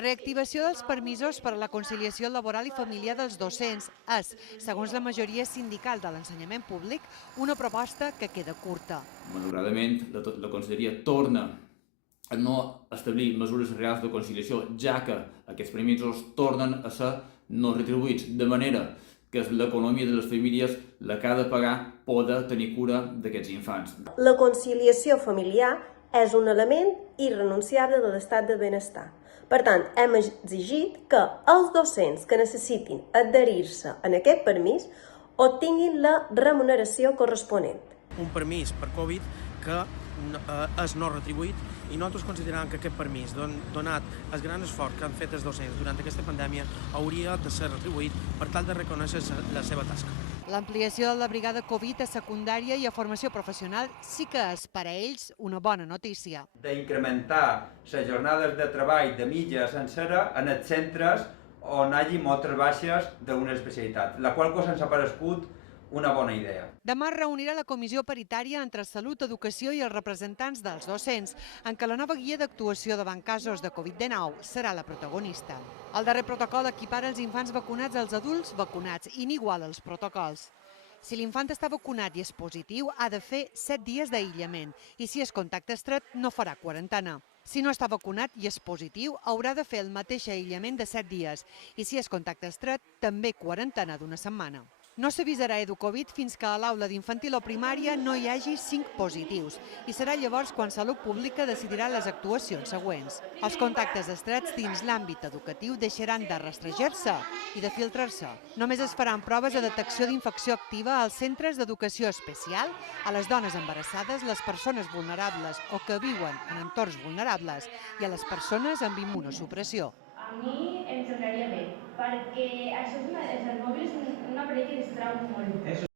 reactivació dels permisos per a la conciliació laboral i familiar dels docents és, segons la majoria sindical de l'ensenyament públic, una proposta que queda curta. Malauradament, la Conselleria torna a no establir mesures reals de conciliació, ja que aquests permisos tornen a ser no retribuïts, de manera que és l'economia de les famílies la que ha de pagar poder tenir cura d'aquests infants. La conciliació familiar és un element irrenunciable de l'estat de benestar. Per tant, hem exigit que els docents que necessitin adherir-se a aquest permís obtinguin la remuneració corresponent. Un permís per Covid que és no retribuït i nosaltres considerem que aquest permís, donat el gran esforç que han fet els docents durant aquesta pandèmia, hauria de ser retribuït per tal de reconèixer la seva tasca. L'ampliació de la brigada Covid a secundària i a formació professional sí que és per a ells una bona notícia. D'incrementar les jornades de treball de mitja sencera en els centres on hi hagi moltes baixes d'una especialitat, la qual cosa ens ha parescut una bona idea. Demà es reunirà la comissió paritària entre Salut, Educació i els representants dels docents, en què la nova guia d'actuació davant casos de Covid-19 serà la protagonista. El darrer protocol equipara els infants vacunats als adults vacunats i n'iguala els protocols. Si l'infant està vacunat i és positiu, ha de fer 7 dies d'aïllament i si és contacte estret no farà quarantena. Si no està vacunat i és positiu, haurà de fer el mateix aïllament de 7 dies i si és contacte estret, també quarantena d'1 setmana. No s'avisarà EduCovid fins que a l'aula d'infantil o primària no hi hagi 5 positius i serà llavors quan Salut Pública decidirà les actuacions següents. Els contactes estrets dins l'àmbit educatiu deixaran de rastrejar-se i de filtrar-se. Només es faran proves de detecció d'infecció activa als centres d'educació especial, a les dones embarassades, les persones vulnerables o que viuen en entorns vulnerables i a les persones amb immunosupressió. A mi em semblaria bé, perquè això el mòbil és un aparell que distrau molt.